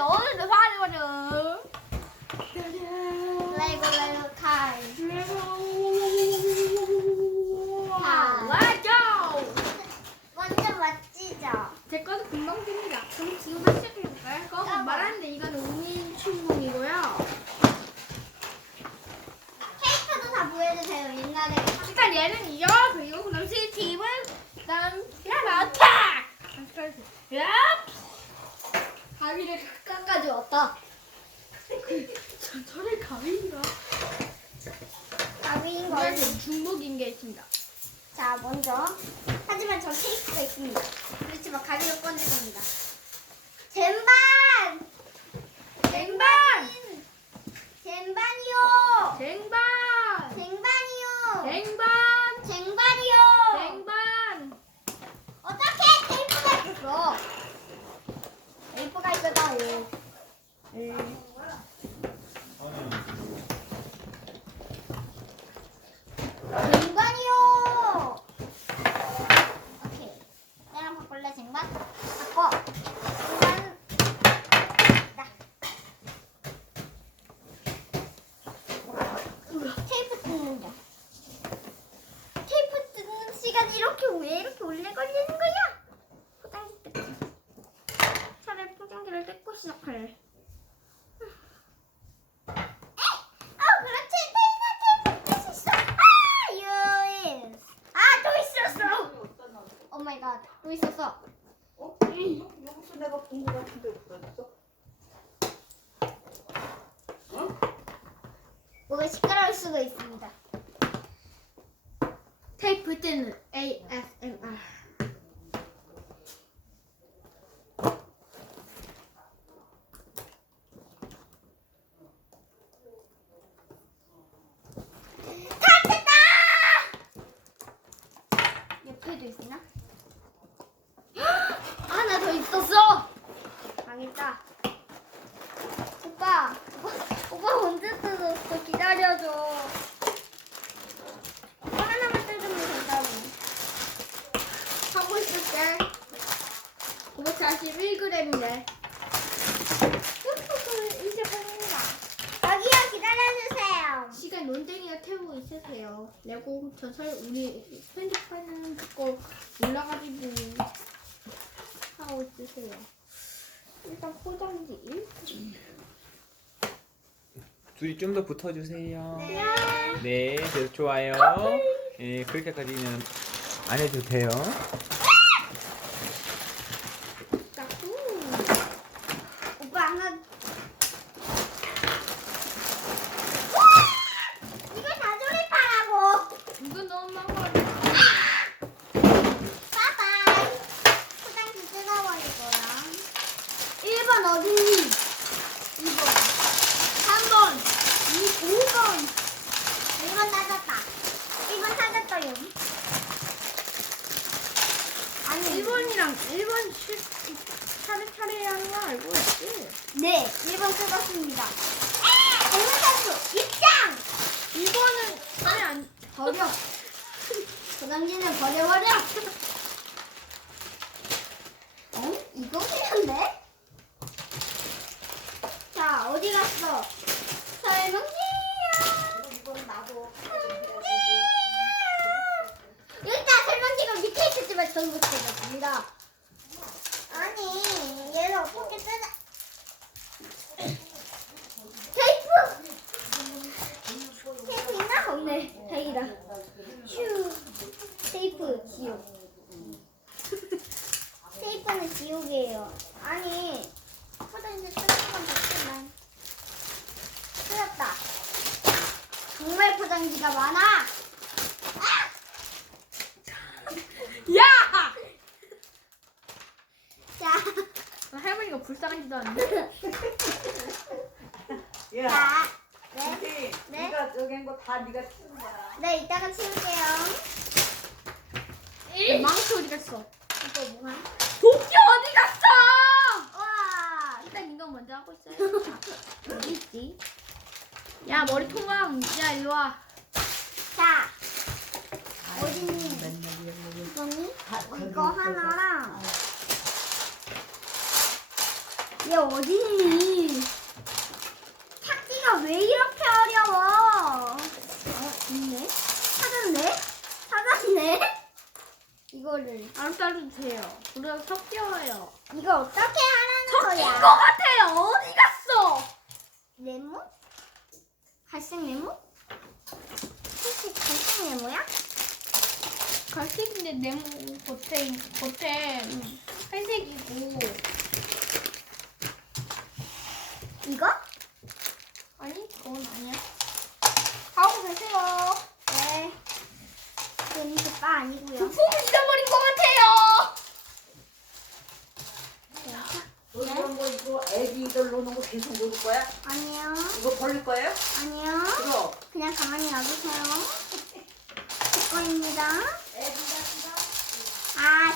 어, 오늘도 화려하죠. 레고 레고 타임. 아, 와죠. 먼저 멋지죠? 제 거는 금방 됩니다. 그럼 지금 다시 시작해볼까요? 그거 까봐. 말하는데 이거는 우민 충분이고요. 케이크도 다 보여주세요. 옛날에 일단 얘는 이어 그리고 그럼 스팀은 그다음 야마타. 야 가위를 깎아지 왔다. 저- 저를 가위가 가위인 걸. 이거는 중복인 게 있습니다. 자, 먼저. 하지만 저 케이크가 있습니다. 그렇지만 가위로 꺼낼 겁니다 젠반이요! 쟁반 젠반이요! 쟁반 젠반이요! 쟁반 어떻게 테이프가 있었어? 테이프가 있었다, 예. 음. 쟁반이요! 오케이. 내랑 바꿀래, 쟁반? 바꿔. 쟁반. 나. 테이프 뜯는 거. 테이프 뜯는 시간 이렇게 왜 이렇게 오래 걸리는 거야? 포장지 뜯기. 차라리 포장지를 뜯고 시작할래. 아, 그렇지. 테이프 테이프 뜯을 수 있어. 아, 유인. 아, 또 있었어. 오 마이 갓. 또 있었어. 어? 거 같은데 없어졌어? 뭐가 시끄러울 수도 있습니다. 테이프 뜯는 ASMR 다 뜯다! 옆에도 있나? 하나 더 있었어. 망했다. 오빠, 오빠, 오빠 언제 뜯었어? 기다려줘. 오빠 하나만 뜯으면 된다고. 하고 있을게 941g이네 이제 보입니다. 여기요, 기다려주세요. 시간 논쟁이나 태우고 있으세요. 레고 전설 우리 편집하는 그거 올라가지고 하고 있으세요. 일단 포장지 1. 둘이 좀 더 붙어주세요. 네. 네, 좋아요. 예, 그렇게까지는 안 해도 돼요. 까꿍. 오빠 하나. 이거 다 조립하라고. 이거 너무 많아. 빠바이. 포장지 뜯어버릴 거야. 1번 어딨니? 2번. 3번. 2, 5번. 1번 찾았다. 1번 찾았어요. 아니, 1번이랑 1번 실 차례차례 하는 거 알고 있지? 네, 1번 뜯었습니다. 아! 대문 선수 입장! 1번은 차례 안 버려. 고당기는 버려버려. 어? 이거 그런데? 자, 어디 갔어? 설명지야. 이건 나도 일단 설명지가 밑에 있었지만 저는 못 찾았습니다. 아니, 얘를 어떻게 뜯어? 테이프! 테이프 있나? 없네. 다행이다. 휴. 테이프 지옥. 테이프는 지옥이에요. 아니, 포장지 뜯는 건 좋지만. 뜯었다. 정말 포장지가 많아. 아! 야! 자, 할머니가 불쌍하지도 않네. 야 자. 네. 네? 네가 저기 한 거 다 네가 치는 거야 네, 이따가 치울게요. 망치 어디 갔어? 이거 뭐함? 도끼 어디 갔어? 와 일단 이거 먼저 하고 있어요. 어디 있지? 야 머리 통감. 야 이리 와. 자, 어딨니? 맨날 이런 이거 이거 하나랑. 얘 어딨니? 찾기가 왜 이렇게 어려워? 어, 있네? 찾았네? 찾았네? 이거를. 안 따주세요. 우리가 섞여요. 이거 어떻게 하라는 섞인 것 거야? 같아요. 어디 갔어? 네모? 갈색 네모? 혹시 갈색 네모야? 갈색인데 네모 겉에 겉에 회색이고 이거? 아니 그건 아니야. 하고 계세요. 네. 재밌을 바 아니고요. 부품을 잃 애기들 노는 거 계속 놀 거야? 아니요. 이거 벌릴 거예요? 아니요. 그거? 그냥 가만히 놔두세요. 제 거입니다. 애기가 싫어? 아,